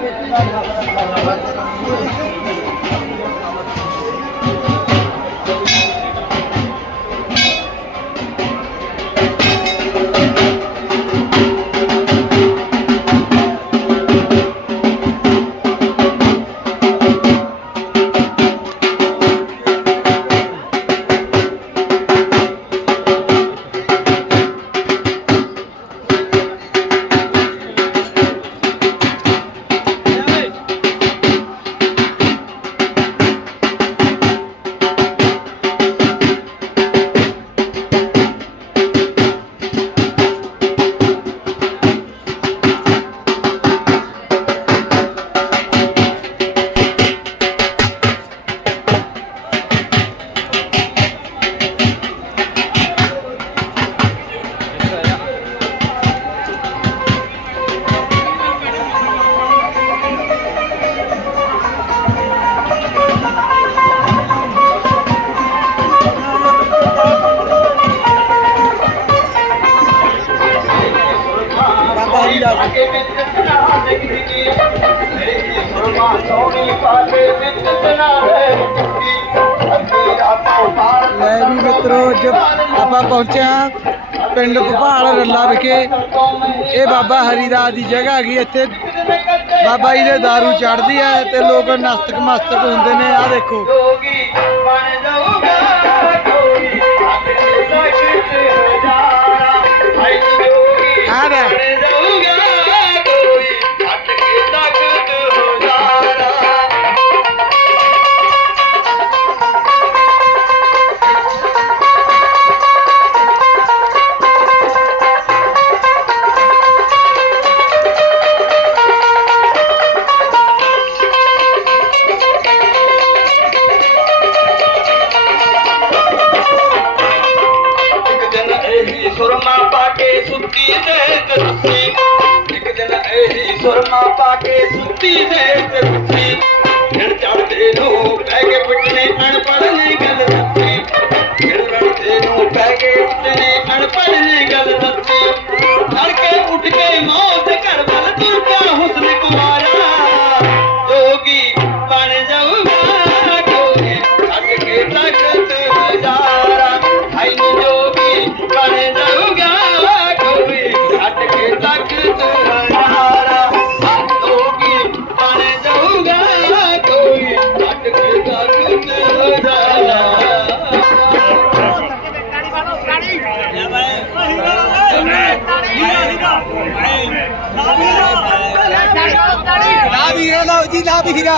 Thank you. ਇੱਥੇ ਬਾਬਾ ਜੀ ਦੇ ਦਾਰੂ ਚੜਦੀ ਹੈ ਤੇ ਲੋਕ ਨਸਤਕ ਮਸਤਕ ਹੁੰਦੇ ਨੇ। ਆ ਦੇਖੋ। বিহীরা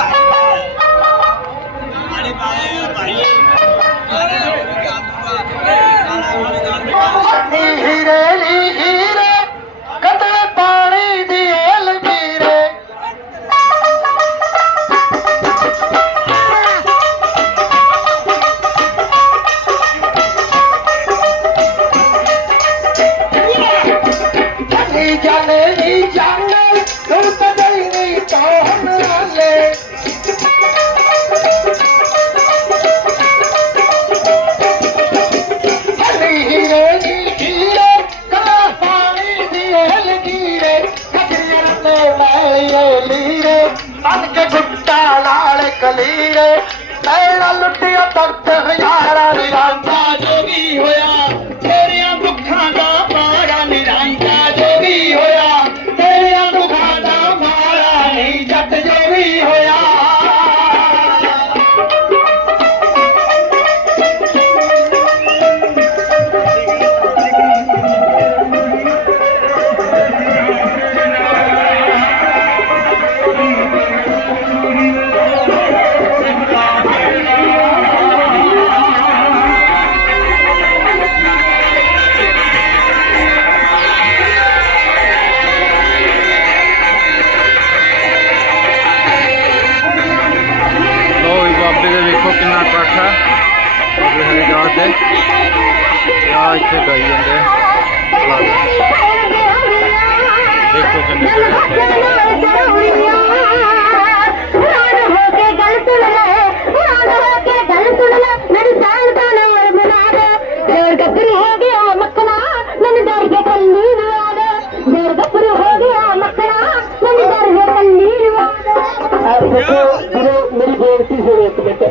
ਗੱਭਰੂ ਹੋ ਗਿਆ ਮੱਖਣਾ, ਮੈਨੂੰ ਡਰ ਕੇ ਕੱਲੀ ਰਵਾਦਾ ਜੇਰ ਗੱਭਰੂ ਹੋ ਗਿਆ ਮੱਖਣਾ, ਮੈਨੂੰ ਡਰ ਕੇ ਕੱਲੀ ਰਵਾਦਾ ਦੇਖੋ ਮੇਰੀ ਬੇਨਤੀ ਸੁਣੋ ਇੱਕ ਮਿੰਟ।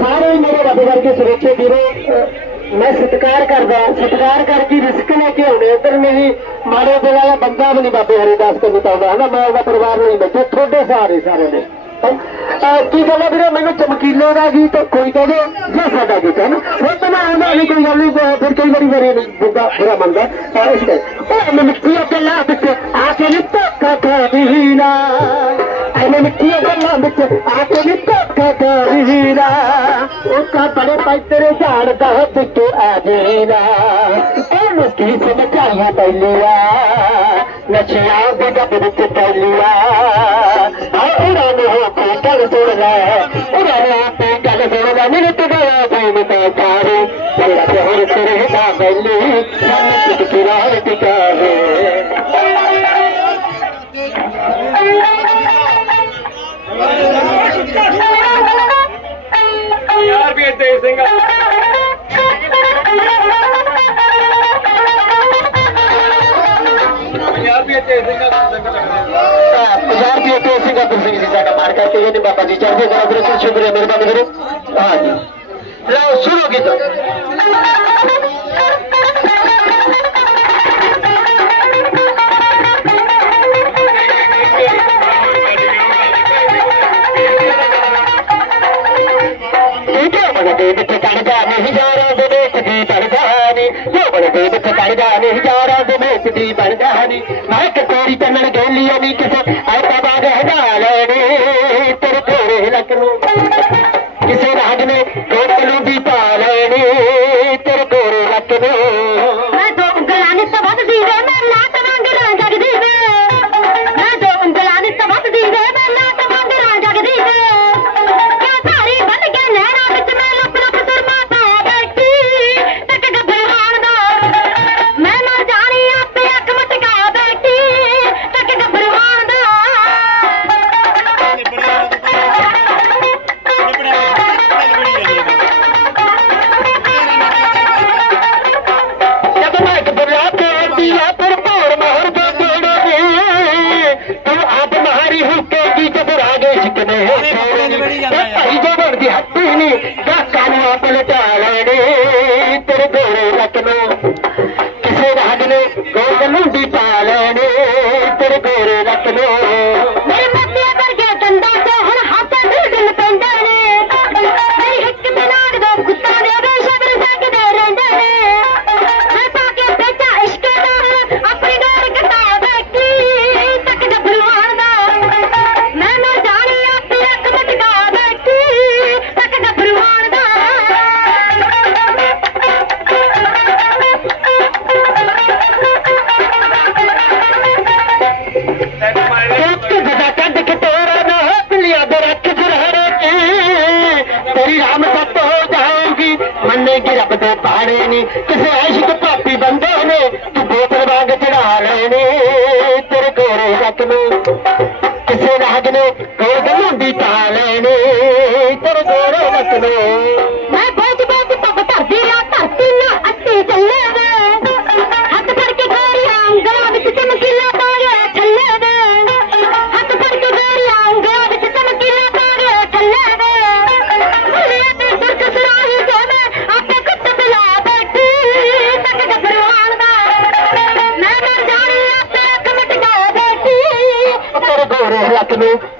ਸਾਰੇ ਮੇਰੇ ਰੱਬ ਵਰਗੇ ਸੁਰੇਖੇ ਵੀਰੋ ਮੈਂ ਸਤਿਕਾਰ ਕਰਦਾ ਸਤਿਕਾਰ ਕਰਕੇ ਰਿਸਕ ਲੈ ਕੇ ਆਉਣੇ ਉਧਰ ਨਹੀਂ ਮਾਰੇ ਦਿਲ ਵਾਲਾ ਬੰਦਾ ਵੀ ਨਹੀਂ ਬਾਬੇ ਹਰੀਦਾਸ ਕੋਲ ਨਹੀਂ ਪਾਉਂਦਾ ਹਨਾ, ਮੈਂ ਉਹਦਾ ਪਰਿਵਾਰ ਨਹੀਂ ਬੈਠਾ। ਤੁਹਾਡੇ ਸਾਰੇ ਸਾਰੇ ਨੇ ਕੀ ਗੱਲ ਹੈ ਵੀਰੇ? ਮੈਨੂੰ ਚਮਕੀਲੇ ਦਾ ਗੀਤ ਕੋਈ ਕਹੇ ਜਾਂ ਸਾਡਾ ਗੀਤ ਹੈ ਨਾ ਫਿਰ ਤਾਂ ਮੈਂ ਆਉਂਦਾ ਨਹੀਂ, ਕੋਈ ਗੱਲ ਨਹੀਂ ਫਿਰ ਕਈ ਵਾਰੀ ਮੇਰੇ ਬੁੱਢਾ ਬੁਰਾ ਮੰਨਦਾ। ਤਾਂ ਇਸ ਤੇ ਉਹ ਮੈਂ ਗੱਲਾਂ ਵਿੱਚ ਆ ਕੇ ਨੀ ਧੋਖਾ ਖਾਦੀ ਨਾ। ਐਵੇਂ ਮਿੱਟੀਆਂ ਗੱਲਾਂ ਵਿੱਚ ਆ ਕੇ ਨੀ ਧੋਖਾ ਖਾਦੀ ਨਾ। ਉਹ ਕਾ ਬੜੇ ਪਾਈ ਤੇਰੇ ਝਾੜ ਦਾ ਪਿੱਟੂ ਆ ਜੇਨਾ ਉਹਨੂੰ ਕੀ ਸਮਝਾਈਆਂ ਪਹਿਲੀਆਂ? ਨਸ਼ਿਆਂ ਦੇ ਗੱਬ ਵਿੱਚ ਪਹਿਲੀਆਂ। ਆ ਉਹਨਾਂ ਨੂੰ تو رها او رها پي चार्ज कराची शुक्रिया महिरबानी शो गीत ਵਿੱਚ ਚੜਦਾ ਦੇ ਵਿੱਚ ਦੀ ਬਣਦਾ ਨਹੀਂ ਮੈਂ ਕਿ ਤੇਰੀ ਤਨਣ ਗੇਲੀਆਂ ਨਹੀਂ ਕਿਸੇ ਐਤਾ ਬਾਗ ਹਟਾ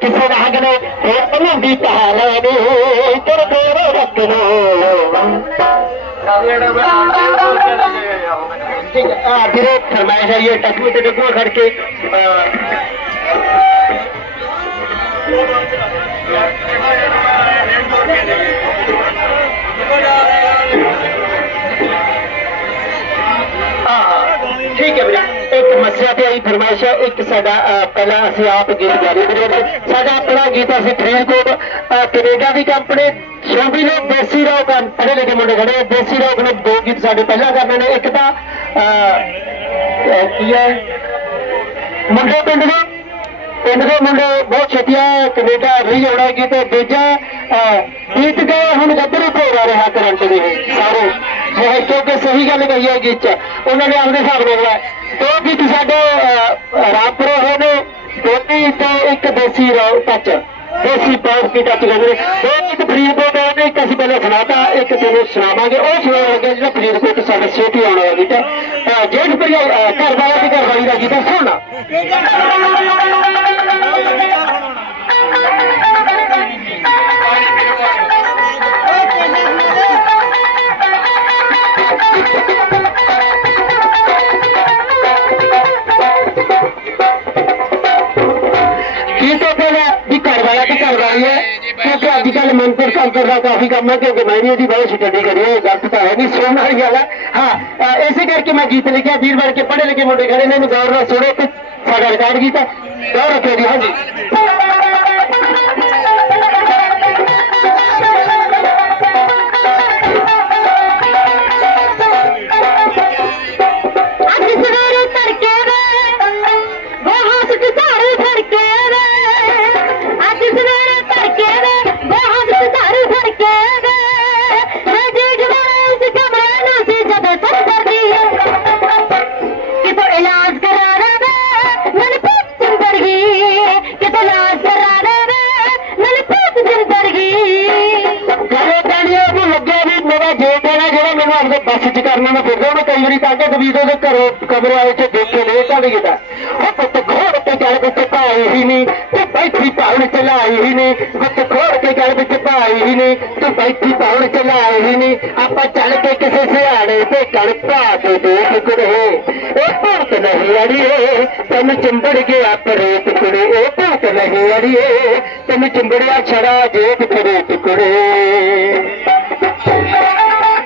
ਨੂੰ ਕਿਸੇ ਰਾਜ ਨੇ ਇਹ ਮੁੰਡੀ ਪਾ ਲੈਣੇ ਤੇਰੇ ਗੋਰੇ ਰੱਖ ਨੂੰ ਠੀਕ ਹੈ ਆ ਵੀਰੇ ਫਰਮਾਇਸ਼ ਹੈ ਸਮੱਸਿਆ ਤੇ ਆਈ ਫਰਮਾਇਸ਼ ਹੈ ਇੱਕ ਸਾਡਾ ਪਹਿਲਾਂ ਅਸੀਂ ਆਪ ਗੀਤ ਜਾਰੀ ਕਰੀਏ ਸਾਡਾ ਆਪਣਾ ਗੀਤ ਅਸੀਂ ਫਰੀਦਕੋਟ ਅਹ, ਕੈਨੇਡਾ ਦੀ ਕੰਪਨੀ ਸ਼ੋਭੀ ਲੋਕ ਦੇਸੀ ਰੋਕ ਪੜ੍ਹੇ ਲਿਖੇ ਮੁੰਡੇ ਖੜੇ ਦੇਸੀ ਰੋਕ ਨੇ ਦੋ ਗੀਤ ਸਾਡੇ ਪਹਿਲਾਂ ਕਰਨੇ ਨੇ ਇੱਕ ਤਾਂ ਕੀ ਹੈ? ਮੁੰਡੇ ਪਿੰਡ ਦੇ ਪਿੰਡ ਦੇ ਮੁੰਡੇ ਬਹੁਤ ਛੇਤੀਆਂ ਕੈਨੇਡਾ ਰਹੀ ਆਉਣਾਗੀ ਤੇ ਦੂਜਾ ਅਹ, ਗੀਤ ਗਏ ਹੁਣ ਗੱਭਰੂ ਭੋਰਾ ਰਿਹਾ ਕਰੰਟ ਦੇ ਸਾਰੇ। ਜੇ ਕਿਉਂਕਿ ਸਹੀ ਗੱਲ ਕਹੀ ਹੈ ਗੀਤ ਚ ਉਹਨਾਂ ਨੇ ਆਪਦੇ ਹਿਸਾਬ ਨਾਲ ਲਿਆ ਦੋ ਗੀਤ ਸਾਡੇ ਅਹ, ਰਾਮਪੁਰ ਹੋਏ ਨੇ ਦੋਤੀ ਤੇ ਇੱਕ ਦੇਸੀ ਟੱਚ ਦੇਸੀ ਪੌਂਪ ਕੀ ਟੱਚ ਕਰਦੇ ਨੇ। ਉਹ ਇੱਕ ਫਰੀਦਕੋਟ ਆਏ ਨੇ ਇੱਕ ਅਸੀਂ ਪਹਿਲਾਂ ਸੁਣਾਤਾ ਇੱਕ ਤੁਹਾਨੂੰ ਸੁਣਾਵਾਂਗੇ। ਉਹ ਸੁਣਾਉਣ ਲੱਗੇ ਜਿਹੜਾ ਫਰੀਦਕੋਟ ਸਾਡਾ ਛੇਤੀ ਆਉਣ ਵਾਲਾ ਗੀਤ ਹੈ। ਜੇਠ ਭਰਜਾਈ ਅਹ ਘਰ ਵਾਲਾ ਤੇ ਘਰ ਵਾਲੀ ਦਾ ਗੀਤ ਹੈ ਸੁਣਨਾ ਕੀ ਤੋਂ ਪਹਿਲਾਂ ਵੀ ਘਰ ਵਾਲਾ ਤੇ ਘਰ ਵਾਲੀ ਹੈ। ਕਿਉਂਕਿ ਅੱਜ ਕੱਲ ਮੰਤਰ ਸੰਤਰ ਦਾ ਕਾਫੀ ਕੰਮ ਹੈ, ਕਿਉਂਕਿ ਮੈਂ ਵੀ ਇਹਦੀ ਬਹੁਤ ਸਟੱਡੀ ਕਰੀ ਹੈ ਗਲਤ ਤਾਂ ਹੈ ਨਹੀਂ, ਸੁਣਨ ਵਾਲੀ ਗੱਲ ਹੈ। ਹਾਂ ਇਸੇ ਕਰਕੇ ਮੈਂ ਗੀਤ ਲਿਖਿਆ, ਵੀਰ ਬਣ ਕੇ ਪੜ੍ਹੇ ਲਿਖੇ ਮੁੰਡੇ ਖੜੇ ਨੇ, ਇਹਨੂੰ ਗੌਰ ਨਾਲ ਸੁਣੋ ਤੇ ਸਾਡਾ ਰਿਕਾਰਡ ਕੀਤਾ ਗੌਰ ਰੱਖਿਓ ਜੀ, ਹਾਂਜੀ। ਹੈ ਨਾ ਆਪਣੇ ਬੱਸ 'ਚ ਕਰਨਾ ਮੈਂ ਫਿਰਦਾ ਉਹਨੇ ਕਈ ਵਾਰੀ ਤਾਂ ਕਿ ਦਵੀਦ ਉਹਦੇ ਘਰੋਂ ਕਮਰੇ ਆਏ 'ਚ ਦੇਖ ਕੇ ਲੈ ਕੱਢ ਗਿਆ ਉਹ ਪੁੱਤ ਘੋੜ ਤੇ ਚੱਲ ਵਿੱਚ ਭਾਈ ਹੀ ਨਹੀਂ ਤੇ ਬੈਠੀ ਪਾਉਣ ਚਲਾਈ ਹੀ ਨਹੀਂ ਵਿੱਚ ਘੋੜ ਕੇ ਚੱਲ ਵਿੱਚ ਭਾਈ ਹੀ ਨਹੀਂ ਤੇ ਬੈਠੀ ਪਾਉਣ ਚਲਾਈ ਹੀ ਨਹੀਂ ਆਪਾਂ ਚੱਲ ਕੇ ਕਿਸੇ ਸਿਆਣੇ ਤੇ ਕਣ ਭਾ ਕੇ ਦੇਖ ਕੁੜੇ। ਇਹ ਭੂਤ ਨਹੀਂ ਅੜੀਏ, ਤੈਨੂੰ ਚਿੰਬੜ ਗਿਆ ਪਰੇਤ ਕੁੜੇ। ਇਹ ਭੂਤ ਨਹੀਂ ਅੜੀਏ, ਤੈਨੂੰ ਚਿੰਬੜਿਆ ਛੜਾ ਜੇਠ ਪਰੇਤ ਕੁੜੇ। ਮੈਂ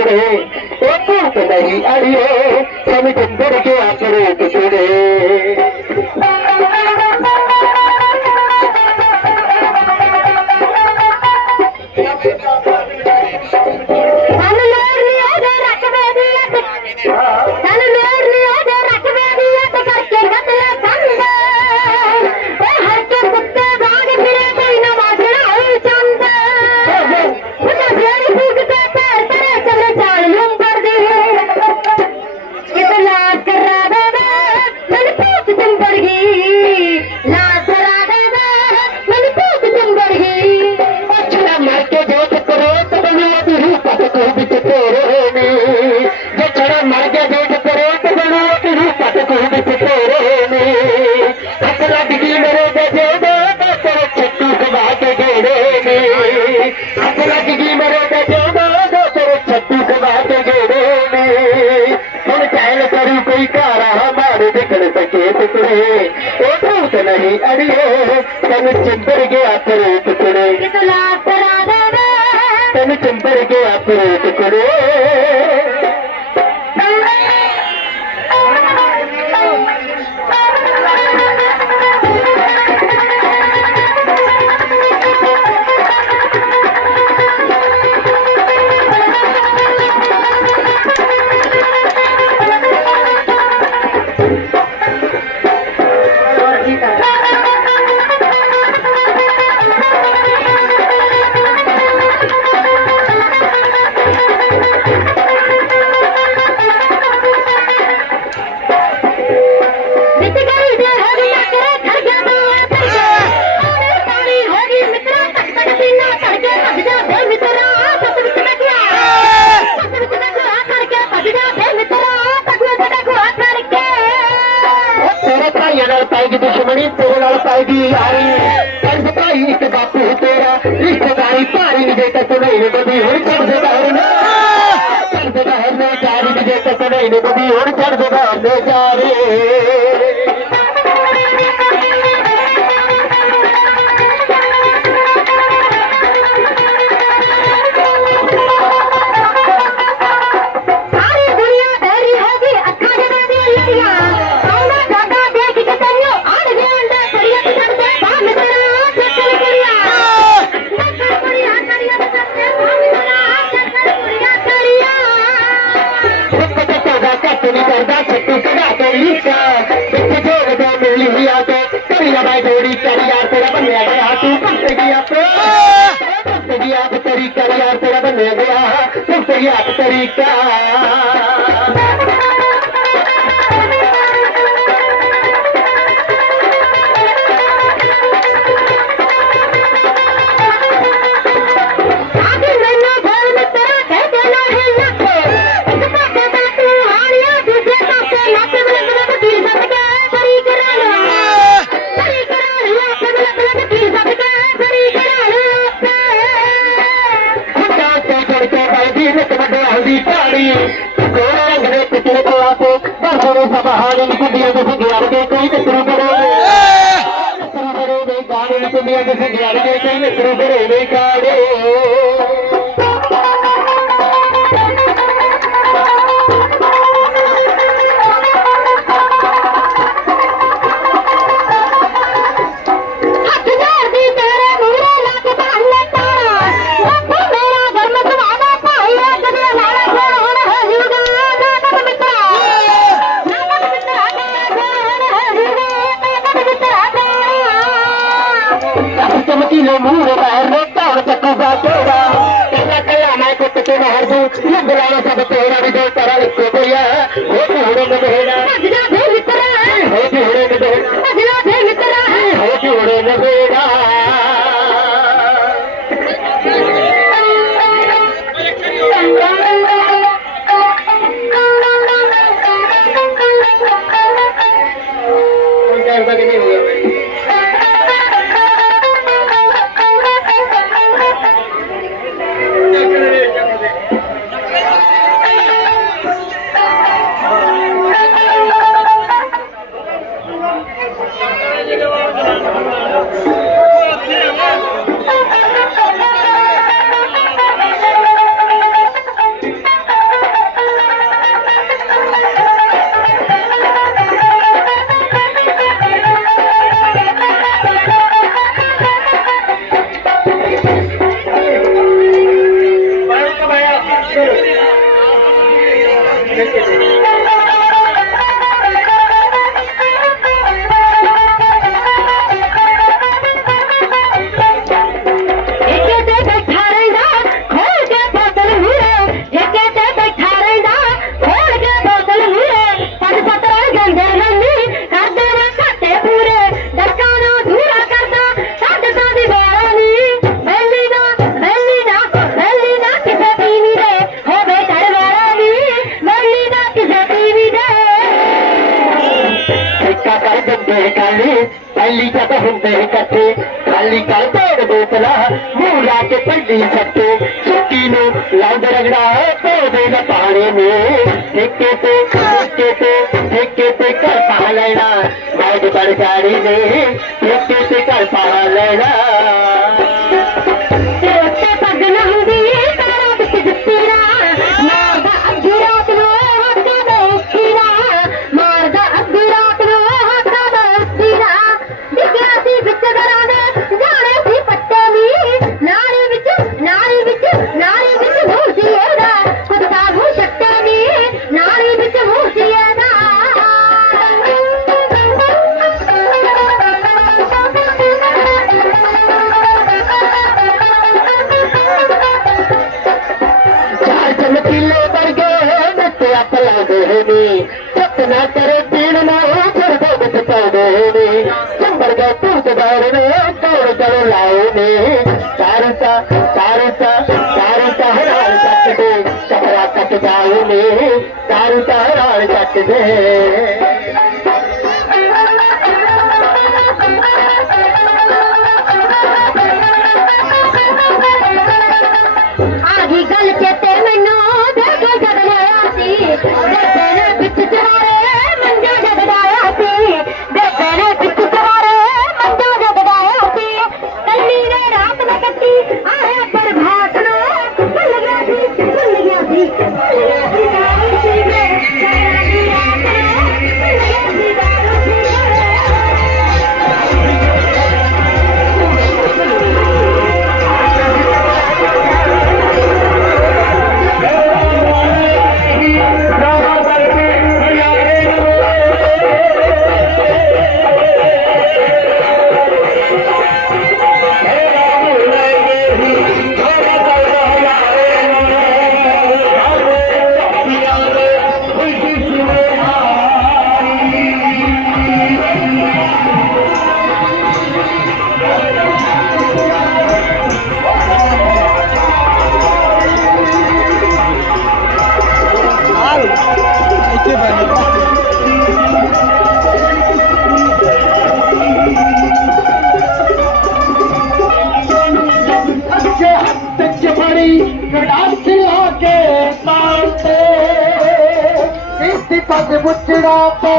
ਕਰਦੇ ਨੇ ਟੁਕੜੇ ਉਹ ਭੂਤ ਨਹੀਂ ਅੜੀਏ ਸਮਝ ਅੰਦਰ ਗਿਆ ਟੁਕੜੇ ਉਹ ਭੂਤ ਨਹੀਂ ਅੜੀਏ ਤੈਨੂੰ ਪਿੰਡ ਸਿੰਘਾਲੀ ਦੇ ਸਿੰਘ ਸਰੋਵਰ ಮೂರ ರೆಟ್ಟ ಹೊಡೆದ ಕೂಗಾಟೋಡ ಎಲ್ಲ ಕಲ್ಲ ನಾಯಕತ್ವ ಹೊರದು سڀ سٺي ਰਗੜਾ لڳ لڳڻ پاڻي ۾ দেবে ਨੀਚੇ ਪੈ ਗਏ ਬੜੀ ਕੜਾਸ ਖਿਲਾ ਕੇ ਮਾਰਤੇ ਇਸ ਦੀ ਪੱਗ ਬੁੱਚੜਾ ਤੇ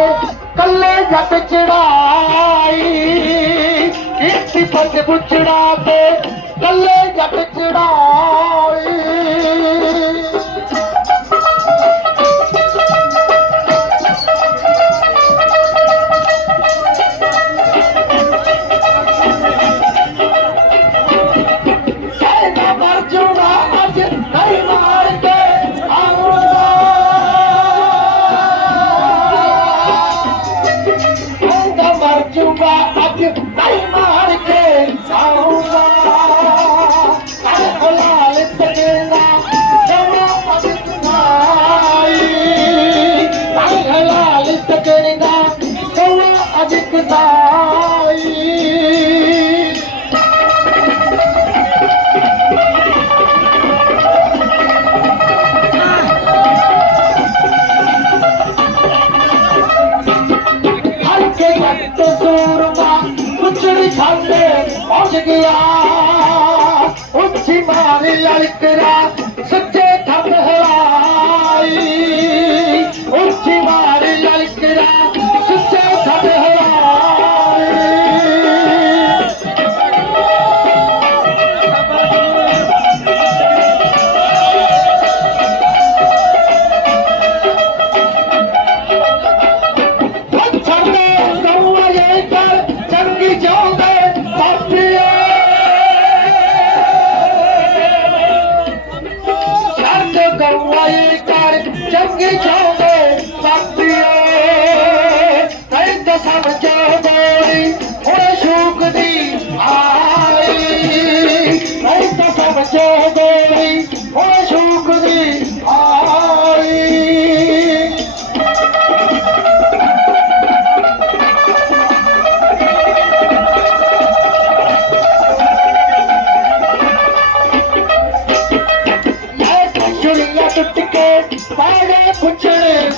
ਕੱਲੇ ਜੱਟ ਚੜਾਈ। ਇਸ ਦੀ ਪੱਗ ਬੁੱਚੜਾ ਤੇ ਕੱਲੇ ਜੱਟ ਚੜਾਈ। I'll take it out.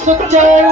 सुख जाए